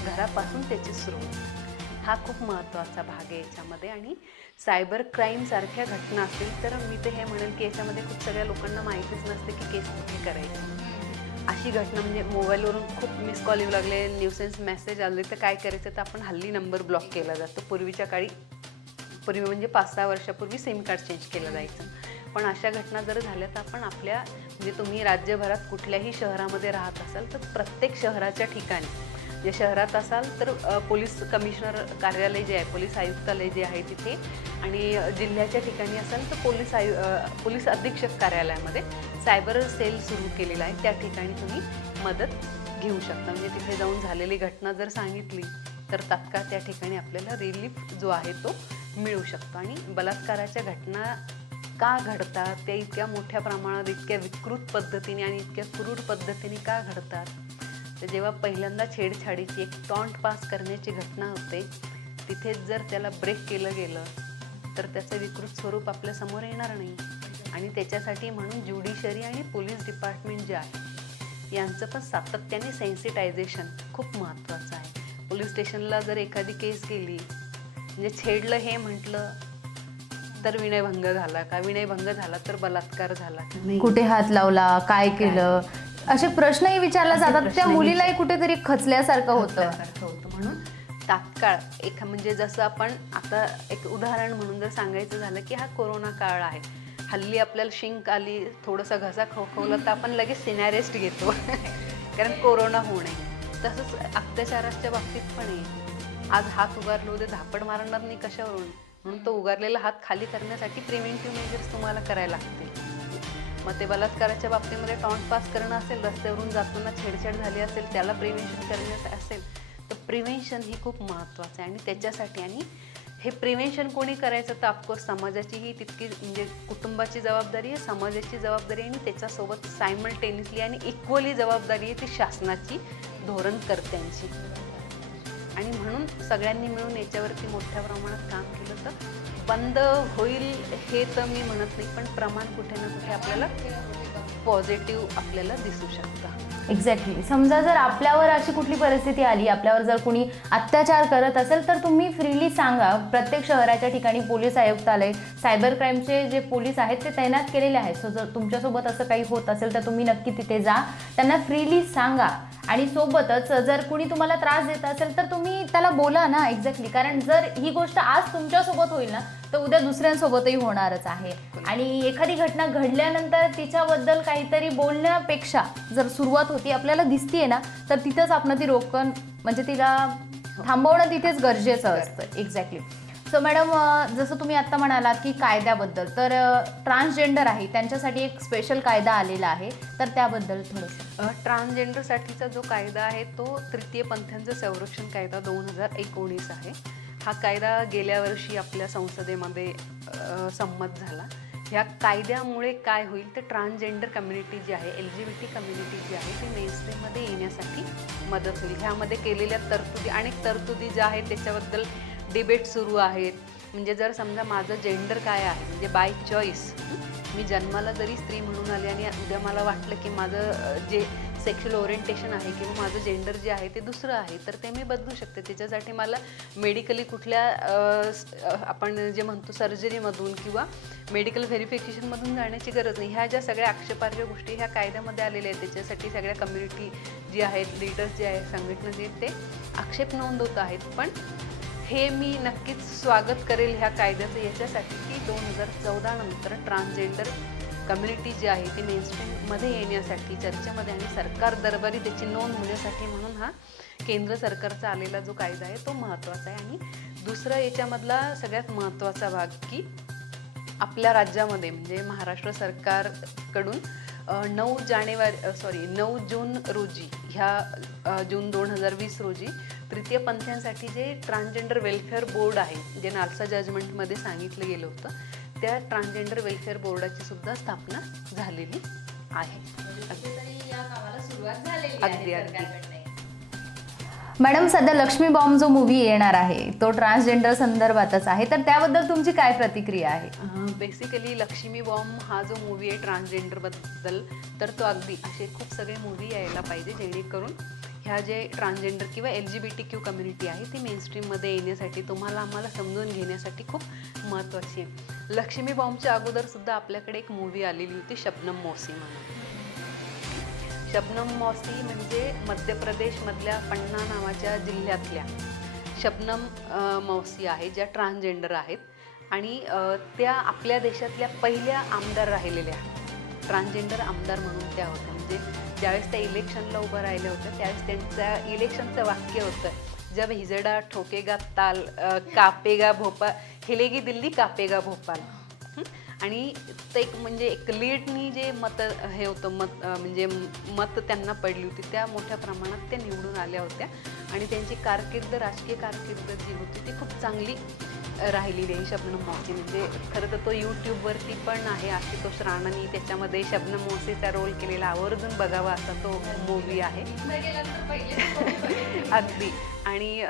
घरापासून त्याची सुरुवात हा खूप महत्त्वाचा भाग आहे याच्यामध्ये. आणि सायबर क्राईम सारख्या घटना असतील तर मी तर हे म्हणेल की याच्यामध्ये खूप सगळ्या लोकांना माहितीच नसते की केस कुठे करायची. अशी घटना म्हणजे मोबाईलवरून खूप मिस कॉल येऊ लागले, न्यूसेन्स मेसेज आले तर काय करायचं, तर आपण हल्ली नंबर ब्लॉक केला जातो. पूर्वी म्हणजे 5-6 वर्षापूर्वी सिम कार्ड चेंज केलं जायचं. पण अशा घटना जर झाल्या तर आपण आपल्या म्हणजे तुम्ही राज्यभरात कुठल्याही शहरामध्ये राहत असाल तर प्रत्येक शहराच्या ठिकाणी, जे शहरात असाल तर पोलीस कमिशनर कार्यालय जे आहे, पोलीस आयुक्तालय जे आहे तिथे, आणि जिल्ह्याच्या ठिकाणी असाल तर पोलीस अधीक्षक कार्यालयामध्ये सायबर सेल सुरू केलेला आहे. त्या ठिकाणी तुम्ही मदत घेऊ शकता. म्हणजे तिथे जाऊन झालेली घटना जर सांगितली तर तात्काळ त्या ठिकाणी आपल्याला रिलीफ जो आहे तो मिळू शकतो. आणि बलात्काराच्या घटना का घडतात, त्या इतक्या मोठ्या प्रमाणात, इतक्या विकृत पद्धतीने आणि इतक्या क्रूर पद्धतीने का घडतात, तर जेव्हा पहिल्यांदा छेडछाडीची एक टॉन्ट पास करण्याची घटना होते तिथेच जर त्याला ब्रेक केलं गेलं तर त्याचं विकृत स्वरूप आपल्या समोर येणार नाही. आणि त्याच्यासाठी म्हणून ज्युडिशरी आणि पोलीस डिपार्टमेंट जे आहे यांचं पण सातत्याने सेन्सिटायझेशन खूप महत्त्वाचं आहे. पोलीस स्टेशनला जर एखादी केस गेली, म्हणजे छेडलं हे म्हटलं तर विनयभंग झाला का, विनयभंग झाला तर बलात्कार झाला का, नाही कुठे हात लावला, काय केलं, असे प्रश्नही विचारले जातात. त्या मुलीलाही कुठेतरी खचल्यासारखं होतं. म्हणून तात्काळ म्हणजे जसं आपण आता एक उदाहरण म्हणून जर सांगायचं झालं की हा कोरोना काळ आहे, हल्ली आपल्याला शिंक आली, थोडासा घसा खोखवला तर आपण लगेच सिनॅरिस्ट घेतो कारण कोरोना होणे. तसंच अत्याचाराच्या बाबतीत पण आहे. आज हात उगारले होते, झापड मारणार नाही कशावरून, म्हणून तो उगारलेला हात खाली करण्यासाठी प्रिव्हेंटिव्ह मेजर्स तुम्हाला करायला लागतील. मग ते बलात्काराच्या बाबतीमध्ये टॉन्ट पास करणं असेल, रस्त्यावरून जाताना छेडछाड झाली असेल त्याला प्रिव्हेन्शन करण्याचं असेल, तर प्रिव्हेन्शन ही खूप महत्त्वाचं आहे. आणि त्याच्यासाठी आणि हे प्रिव्हेन्शन कोणी करायचं तर ऑफकोर्स समाजाचीही तितकी, म्हणजे कुटुंबाची जबाबदारी आहे, समाजाची जबाबदारी आहे, आणि त्याच्यासोबत सायमल्टेनियसली आणि इक्वली जबाबदारी आहे ती शासनाची, धोरणकर्त्यांची. आणि म्हणून सगळ्यांनी मिळून याच्यावरती मोठ्या प्रमाणात काम केलं तर बंद होईल हे तर मी म्हणत नाही, पण प्रमाण कुठे ना कुठे आपल्याला पॉझिटिव्ह आपल्याला दिसू शकतं. एक्झॅक्टली. समजा जर आपल्यावर अशी कुठली परिस्थिती आली, आपल्यावर जर कोणी अत्याचार करत असेल तर तुम्ही फ्रीली सांगा. प्रत्येक शहराच्या ठिकाणी पोलीस आयुक्तालय, सायबर क्राईमचे जे पोलीस आहेत ते तैनात केलेले आहेत. सो जर तुमच्यासोबत असं काही होत असेल तर तुम्ही नक्की तिथे जा, त्यांना फ्रीली सांगा. आणि सोबतच जर कुणी तुम्हाला त्रास देत असेल तर तुम्ही त्याला बोला ना. एक्झॅक्टली. कारण जर ही गोष्ट आज तुमच्यासोबत होईल ना तर उद्या दुसऱ्यांसोबतही होणारच आहे. आणि एखादी घटना घडल्यानंतर तिच्याबद्दल काहीतरी बोलण्यापेक्षा जर सुरुवात होती, आपल्याला दिसतीये ना, तर तिथंच आपण ती रोखण, म्हणजे तिला थांबवणं तिथेच गरजेचं असतं. एक्झॅक्टली. सो मॅडम, जसं तुम्ही आत्ता म्हणालात की कायद्याबद्दल, तर ट्रान्सजेंडर आहे त्यांच्यासाठी एक स्पेशल कायदा आलेला आहे, तर त्याबद्दल थोडंसं. ट्रान्सजेंडरसाठीचा जो कायदा आहे तो तृतीय पंथांचं संरक्षण कायदा 2019 आहे. हा कायदा गेल्या वर्षी आपल्या संसदेमध्ये संमत झाला. ह्या कायद्यामुळे काय होईल तर ट्रान्सजेंडर कम्युनिटी जी आहे, LGBT कम्युनिटी जी आहे ती मेनस्ट्रीममध्ये येण्यासाठी मदत होईल. ह्यामध्ये केलेल्या तरतुदी, अनेक तरतुदी ज्या आहेत त्याच्याबद्दल डिबेट सुरू आहेत. म्हणजे जर समजा माझं जेंडर काय आहे, म्हणजे बाय चॉईस मी जन्माला जरी स्त्री म्हणून आले आणि उद्या मला वाटलं की माझं जे सेक्शुअल ओरिएंटेशन आहे किंवा माझं जेंडर जे आहे ते दुसरं आहे, तर ते मी बदलू शकते. त्याच्यासाठी मला मेडिकली कुठल्या आपण जे म्हणतो सर्जरीमधून किंवा मेडिकल व्हेरिफिकेशनमधून जाण्याची गरज नाही. ह्या ज्या सगळ्या आक्षेपार्ह गोष्टी ह्या कायद्यामध्ये आलेल्या आहेत, त्याच्यासाठी सगळ्या कम्युनिटी जी आहेत, लीडर्स जे आहेत, संघटना जे आहेत, ते आक्षेप नोंदवत आहेत. पण हे मी नक्कीच स्वागत करेल ह्या कायद्याचं याच्यासाठी की 2014 नंतर ट्रान्सजेंडर कम्युनिटी जी आहे ती मेनस्ट्रीममध्ये येण्यासाठी, चर्चेमध्ये आणि सरकार दरबारी त्याची नोंद होण्यासाठी म्हणून हा केंद्र सरकारचा आलेला जो कायदा आहे तो महत्त्वाचा आहे. आणि दुसरं याच्यामधला सगळ्यात महत्त्वाचा भाग की आपल्या राज्यामध्ये म्हणजे महाराष्ट्र सरकारकडून 9 जून रोजी, ह्या जून 2020 रोजी तृतीय पंथांसाठी जे ट्रान्सजेंडर वेलफेअर बोर्ड आहे, जे नालसा जजमेंटमध्ये सांगितलं गेलं होतं, त्या ट्रान्सजेंडर वेलफेअर बोर्डाची सुद्धा स्थापना झालेली आहे. अगदी अगदी. मॅडम, सध्या लक्ष्मी बॉम्ब जो मूवी येणार आहे तो ट्रान्सजेंडर संदर्भातच आहे, तर त्याबद्दल तुमची काय प्रतिक्रिया आहे? बेसिकली लक्ष्मी बॉम्ब हा जो मूवी आहे ट्रान्सजेंडरबद्दल, तर तो अगदी असे खूप सगळे मूवी यायला पाहिजे जेणेकरून ह्या जे ट्रान्सजेंडर किंवा LGBTQ कम्युनिटी आहे ती मेनस्ट्रीममध्ये येण्यासाठी, तुम्हाला आम्हाला समजून घेण्यासाठी खूप महत्त्वाची आहे. लक्ष्मी बॉम्बच्या अगोदरसुद्धा आपल्याकडे एक मूवी आलेली होती शबनम मौसी म्हणून. शबनम मौसी म्हणजे मध्य प्रदेशमधल्या पन्ना नावाच्या जिल्ह्यातल्या शबनम मौसी आहे, ज्या ट्रान्सजेंडर आहेत आणि त्या आपल्या देशातल्या पहिल्या आमदार राहिलेल्या ट्रान्सजेंडर आमदार म्हणून त्या होत्या. म्हणजे ज्यावेळेस त्या इलेक्शनला उभं राहिल्या होत्या त्यावेळेस त्यांचं इलेक्शनचं वाक्य होतं, जब हिजडा ठोकेगा ताल कापेगा भोपाल, हिलेगी दिल्ली कापेगा भोपाल. आणि ते एक म्हणजे एक लीडनी जे मत हे होतं म्हणजे मत त्यांना पडली होती, त्या मोठ्या प्रमाणात त्या निवडून आल्या होत्या आणि त्यांची कारकीर्द, राजकीय कारकीर्द जी होती ती खूप चांगली राहिलेली आहे. शबनम मौसी म्हणजे खरं तर तो यूट्यूबवरती पण आहे, आशुतोष राणांनी त्याच्यामध्ये शबनम मौसीचा रोल केलेला, आवर्जून बघावा असा तो मूवी आहे. अगदी. आणि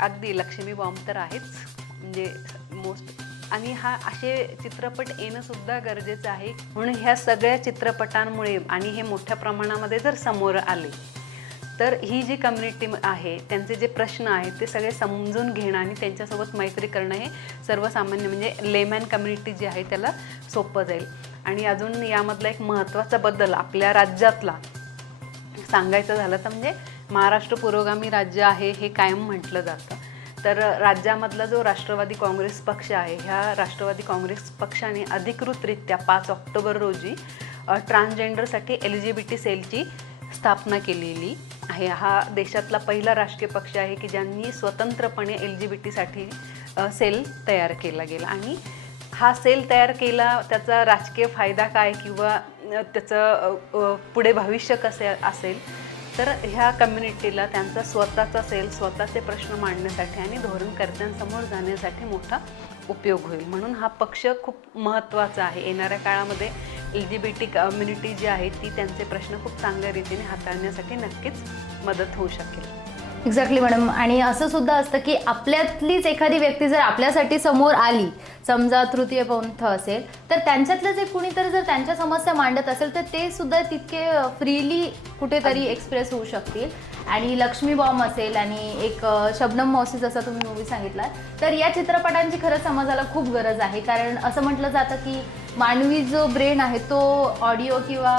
अगदी लक्ष्मी बॉम्ब तर आहेच, म्हणजे मोस्ट आणि असे चित्रपट येणं सुद्धा गरजेचं आहे. म्हणून ह्या सगळ्या चित्रपटांमुळे आणि हे मोठ्या प्रमाणामध्ये जर समोर आले तर ही जी कम्युनिटी आहे त्यांचे जे प्रश्न आहेत ते सगळे समजून घेणं आणि त्यांच्यासोबत मैत्री करणं हे सर्वसामान्य म्हणजे लेमॅन कम्युनिटी जी आहे त्याला सोपं जाईल. आणि अजून यामधला एक महत्त्वाचा बदल आपल्या राज्यातला सांगायचं झालं तर म्हणजे महाराष्ट्र पुरोगामी राज्य आहे हे कायम म्हटलं जातं. तर राज्यामधला जो राष्ट्रवादी काँग्रेस पक्ष आहे ह्या राष्ट्रवादी काँग्रेस पक्षाने अधिकृतरित्या 5 ऑक्टोबर रोजी ट्रान्सजेंडरसाठी LGBT सेलची स्थापना केलेली आहे. हा देशातला पहिला राजकीय पक्ष आहे की ज्यांनी स्वतंत्रपणे LGBTसाठी सेल तयार केला गेला. आणि हा सेल तयार केला त्याचा राजकीय फायदा काय किंवा त्याचं पुढे भविष्य कसे असेल तर ह्या कम्युनिटीला त्यांचा स्वतःचा सेल स्वतःचे प्रश्न मांडण्यासाठी आणि धोरणकर्त्यांसमोर जाण्यासाठी मोठा उपयोग होईल. म्हणून हा पक्ष खूप महत्त्वाचा आहे. येणाऱ्या काळामध्ये LGBT कम्युनिटी जी आहे ती त्यांचे प्रश्न खूप चांगल्या रीतीने हाताळण्यासाठी नक्कीच मदत होऊ शकेल. Exactly madam. आणि असं सुद्धा असतं की आपल्यातलीच एखादी व्यक्ती जर आपल्यासाठी समोर आली, समजा तृतीयपंथ असेल, तर त्यांच्यातलं जे कुणीतरी जर त्यांच्या समस्या मांडत असेल तर ते सुद्धा तितके फ्रीली कुठेतरी एक्सप्रेस होऊ शकतील. आणि लक्ष्मी बॉम्ब असेल आणि एक शबनम मौसी जसा तुम्ही मूवी सांगितला, तर या चित्रपटांची खरंच समाजाला खूप गरज आहे. कारण असं म्हटलं जातं की मानवी जो ब्रेन आहे तो ऑडिओ किंवा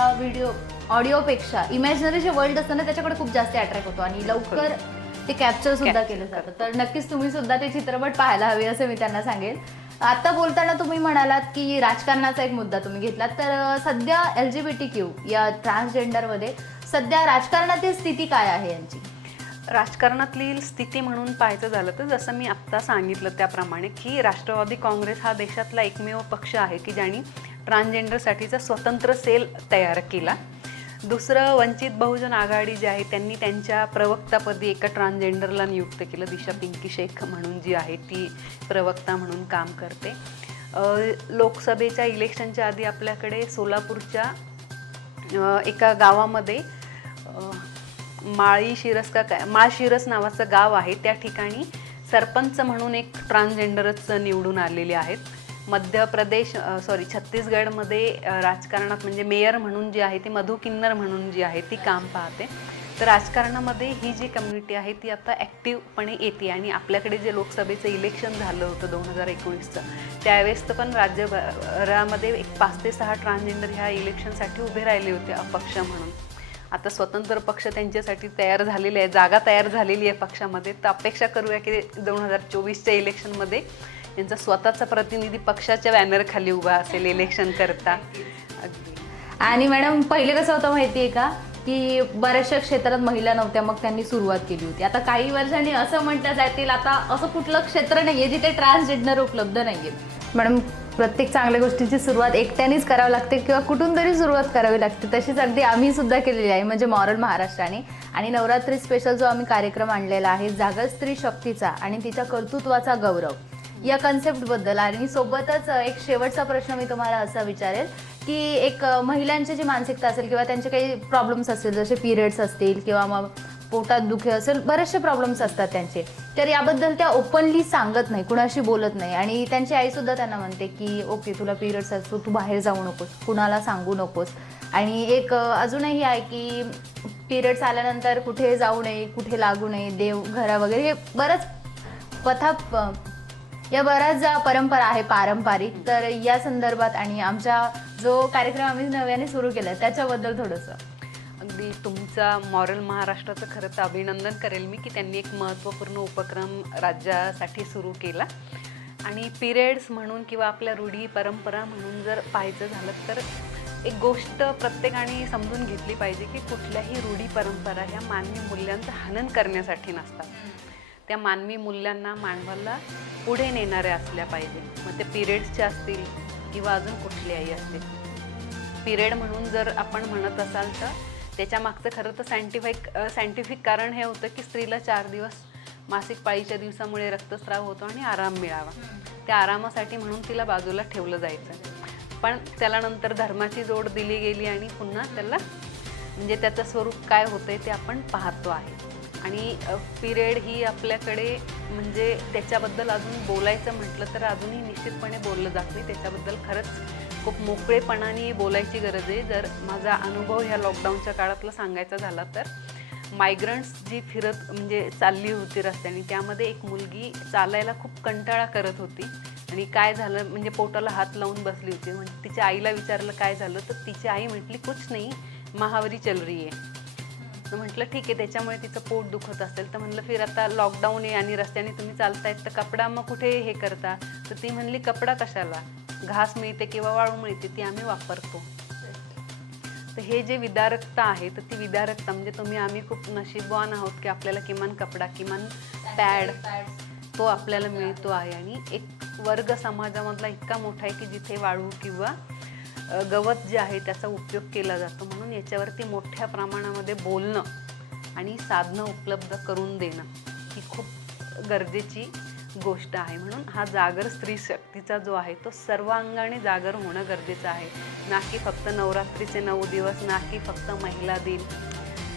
ऑडिओपेक्षा इमॅजिनरी जे वर्ल्ड असतं ना त्याच्याकडे खूप जास्त अट्रॅक्ट होतो आणि लवकर ते कॅप्चर सुद्धा केलं जातं. तर नक्कीच तुम्ही सुद्धा ते चित्रपट पाहायला हवे असं मी त्यांना सांगेल. आता बोलताना तुम्ही म्हणालात की राजकारणाचा एक मुद्दा तुम्ही घेतलात, तर सध्या LGBTQ या ट्रान्सजेंडरमध्ये सध्या राजकारणातील स्थिती काय आहे यांची? राजकारणातली स्थिती म्हणून पाहायचं झालं तर जसं मी आत्ता सांगितलं त्याप्रमाणे की राष्ट्रवादी काँग्रेस हा देशातला एकमेव पक्ष आहे की ज्यांनी ट्रान्सजेंडरसाठीचा स्वतंत्र सेल तयार केला. दुसरं वंचित बहुजन आघाडी जी आहे त्यांनी त्यांच्या प्रवक्तापदी एका ट्रान्सजेंडरला नियुक्त केलं. दिशा पिंकी शेख म्हणून जी आहे ती प्रवक्ता म्हणून काम करते. लोकसभेच्या इलेक्शनच्या आधी आपल्याकडे सोलापूरच्या एका गावामध्ये माळशिरस नावाचं गाव आहे. त्या ठिकाणी सरपंच म्हणून एक ट्रान्सजेंडरच निवडून आलेले आहेत. छत्तीसगडमध्ये राजकारणात म्हणजे मेयर म्हणून जी आहे ती मधु किन्नर म्हणून जी आहे ती काम पाहते. तर राजकारणामध्ये ही जी कम्युनिटी आहे ती आता ॲक्टिव्हपणे येते. आणि आपल्याकडे जे लोकसभेचं इलेक्शन झालं होतं 2019चं त्यावेळेस तर पण राज्यभरामध्ये एक 5 ते 6 ट्रान्सजेंडर ह्या इलेक्शनसाठी उभे राहिले होते अपक्ष म्हणून. आता स्वतंत्र पक्ष त्यांच्यासाठी तयार झालेले आहे, जागा तयार झालेली आहे पक्षामध्ये. तर अपेक्षा करूया की 2024च्या इलेक्शनमध्ये यांचा स्वतःचा प्रतिनिधी पक्षाच्या बॅनरखाली उभा असेल इलेक्शन करता. अगदी. आणि मॅडम पहिले कसं होतं माहिती आहे का की बऱ्याचशा क्षेत्रात महिला नव्हत्या, मग त्यांनी सुरुवात केली होती. आता काही वर्षांनी असं म्हटलं जातील आता असं कुठलं क्षेत्र नाही आहे जिथे ट्रान्सजेंडर उपलब्ध नाही आहेत. मॅडम प्रत्येक चांगल्या गोष्टीची सुरुवात एकट्यानेच करावी लागते किंवा कुठून तरी सुरुवात करावी लागते. तशीच अगदी आम्ही सुद्धा केलेली आहे म्हणजे मॉरल महाराष्ट्राने. आणि नवरात्री स्पेशल जो आम्ही कार्यक्रम आणलेला आहे जागर स्त्री शक्तीचा आणि तिच्या कर्तृत्वाचा गौरव या कन्सेप्टबद्दल. आणि सोबतच एक शेवटचा प्रश्न मी तुम्हाला असा विचारेल की एक महिलांची जी मानसिकता असेल किंवा त्यांचे काही प्रॉब्लेम्स असतील जसे पिरियड्स असतील किंवा मग पोटात दुखे असेल, बरेचसे प्रॉब्लेम्स असतात त्यांचे, तर याबद्दल त्या ओपनली सांगत नाही, कुणाशी बोलत नाही. आणि त्यांची आईसुद्धा त्यांना म्हणते की ओके तुला पिरियड्स असतो तू बाहेर जाऊ नकोस, कुणाला सांगू नकोस. आणि एक अजूनही आहे की पिरियड्स आल्यानंतर कुठे जाऊ नये, कुठे लागू नये, देव घरा वगैरे हे बरंच या बऱ्याच ज्या परंपरा आहे पारंपरिक. तर या संदर्भात आणि आमचा जो कार्यक्रम आम्ही नव्याने सुरू केला त्याच्याबद्दल थोडंसं. अगदी तुमचा मॉरल महाराष्ट्राचं खरं तर अभिनंदन करेल मी की त्यांनी एक महत्त्वपूर्ण उपक्रम राज्यासाठी सुरू केला. आणि पिरियड्स म्हणून किंवा आपल्या रूढी परंपरा म्हणून जर पाहायचं झालं तर एक गोष्ट प्रत्येकाने समजून घेतली पाहिजे की कुठल्याही रूढी परंपरा ह्या मानवी मूल्यांचं हनन करण्यासाठी नसतात. त्या मानवी मूल्यांना मानवाला पुढे नेणाऱ्या असल्या पाहिजे. मग ते पिरियड्सच्या असतील किंवा अजून कुठल्याही असतील. पिरियड म्हणून जर आपण म्हणत असाल तर त्याच्या मागचं खरं तर सायंटिफिक कारण हे होतं की स्त्रीला 4 दिवस मासिक पाळीच्या दिवसामुळे रक्तस्राव होतो आणि आराम मिळावा. त्या आरामासाठी म्हणून तिला बाजूला ठेवलं जायचं. पण त्याला नंतर धर्माची जोड दिली गेली आणि पुन्हा त्याला म्हणजे त्याचं स्वरूप काय होतंय ते आपण पाहतो आहे. आणि पिरियड ही आपल्याकडे म्हणजे त्याच्याबद्दल अजून बोलायचं म्हटलं तर अजूनही निश्चितपणे बोललं जात नाही. त्याच्याबद्दल खरंच खूप मोकळेपणाने बोलायची गरज आहे. जर माझा अनुभव ह्या लॉकडाऊनच्या काळातला सांगायचा झाला तर मायग्रंट्स जी फिरत म्हणजे चालली होती रस्त्याने, त्यामध्ये एक मुलगी चालायला खूप कंटाळा करत होती आणि काय झालं म्हणजे पोटाला हात लावून बसली होती. म्हणजे तिच्या आईला विचारलं काय झालं, तर तिची आई म्हटली कुछ नाही, महावरी चल रही आहे. तर म्हटलं ठीक आहे, त्याच्यामुळे तिचं पोट दुखत असेल. तर म्हणलं फिर आता लॉकडाऊन आहे आणि रस्त्याने तुम्ही चालतायत तर कपडा मग कुठे हे करता. तर ती म्हणली कपडा कशाला, घास मिळते किंवा वाळू मिळते ती आम्ही वापरतो. तर हे जे विदारकता आहे तर ती विदारकता म्हणजे आम्ही खूप नशीबवान आहोत की आपल्याला किमान कपडा, किमान पॅड तो आपल्याला मिळतो आहे. आणि एक वर्ग समाजामधला इतका मोठा आहे की जिथे वाळू किंवा गवत जे आहे त्याचा उपयोग केला जातो. म्हणून याच्यावरती मोठ्या प्रमाणामध्ये बोलणं आणि साधनं उपलब्ध करून देणं ही खूप गरजेची गोष्ट आहे. म्हणून हा जागर स्त्री शक्तीचा जो आहे तो सर्वांगाने जागर होणं गरजेचं आहे. ना की फक्त नवरात्रीचे 9 दिवस, ना की फक्त महिला दिन.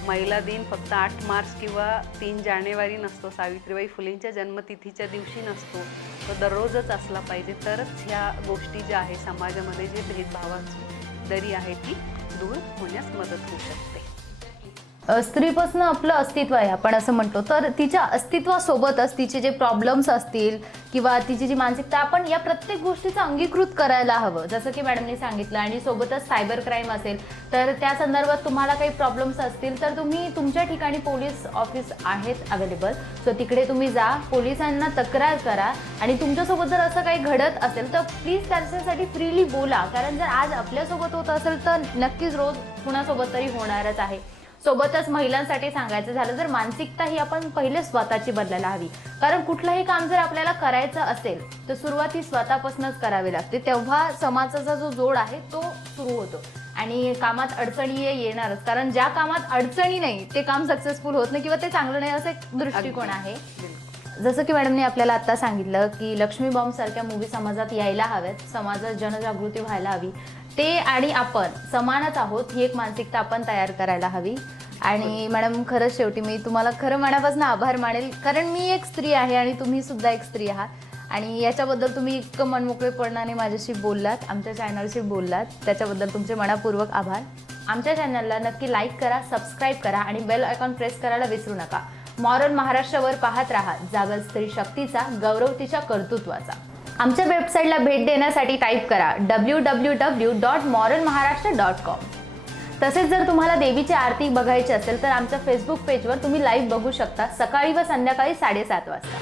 महिला दिन फक्त 8 मार्च किंवा 3 जानेवारी नसतो, सावित्रीबाई फुलेंच्या जन्मतिथीच्या दिवशी नसतो, तो दररोजच असला पाहिजे. तरच ह्या गोष्टी ज्या आहे समाजामध्ये जे भेदभावाची दरी आहे ती दूर होण्यास मदत होऊ शकते. स्त्रीपासून आपलं अस्तित्व आहे आपण असं म्हणतो, तर तिच्या अस्तित्वासोबतच तिचे जे प्रॉब्लेम्स असतील किंवा तिची जी मानसिकता, आपण या प्रत्येक गोष्टीचं अंगीकृत करायला हवं, जसं की मॅडमने सांगितलं. आणि सोबतच सायबर क्राईम असेल तर त्या संदर्भात तुम्हाला काही प्रॉब्लेम्स असतील तर तुम्ही तुमच्या ठिकाणी पोलीस ऑफिस आहेत अवेलेबल, सो तिकडे तुम्ही जा, पोलिसांना तक्रार करा. आणि तुमच्यासोबत जर असं काही घडत असेल तर प्लीज त्याच्यासाठी फ्रीली बोला, कारण जर आज आपल्यासोबत होत असेल तर नक्कीच रोज कुणासोबत तरी होणारच आहे. सोबतच महिलांसाठी सांगायचं झालं तर मानसिकता ही आपण पहिले स्वतःची बदलायला हवी, कारण कुठलंही काम जर आपल्याला करायचं असेल तर सुरुवात ही स्वतःपासूनच करावी लागते. तेव्हा समाजाचा जो जोड आहे तो सुरू होतो आणि कामात अडचणी येणारच, कारण ज्या कामात अडचणी नाही ते काम सक्सेसफुल होत नाही किंवा ते चांगलं नाही, असं एक दृष्टिकोन आहे. जसं की मॅडमने आपल्याला आता सांगितलं की लक्ष्मी बॉम्ब सारख्या मूवी समाजात यायला हव्यात, समाजात जनजागृती व्हायला हवी. ते आणि आपण समानच आहोत ही एक मानसिकता आपण तयार करायला हवी. आणि मॅडम खरंच शेवटी मी तुम्हाला खरं मनापासून आभार मानेल, कारण मी एक स्त्री आहे आणि तुम्ही सुद्धा एक स्त्री आहात. आणि याच्याबद्दल तुम्ही इतकं मनमोकळेपणाने माझ्याशी बोललात, आमच्या चॅनलशी बोललात, त्याच्याबद्दल तुमचे मनपूर्वक आभार. आमच्या चॅनलला नक्की लाईक करा, सबस्क्राईब करा आणि बेल आयकॉन प्रेस करायला विसरू नका. मॉरल महाराष्ट्रावर पाहत राहा, जागर स्त्री शक्तीचा, गौरव तिच्या कर्तृत्वाचा. आमच्या वेबसाईटला भेट देण्यासाठी टाईप करा www.moralmaharashtra.com. तसेच जर तुम्हाला देवीची आरती बघायची असेल तर आमच्या फेसबुक पेजवर तुम्ही लाईव्ह बघू शकता, सकाळी व संध्याकाळी 7:30 वाजता.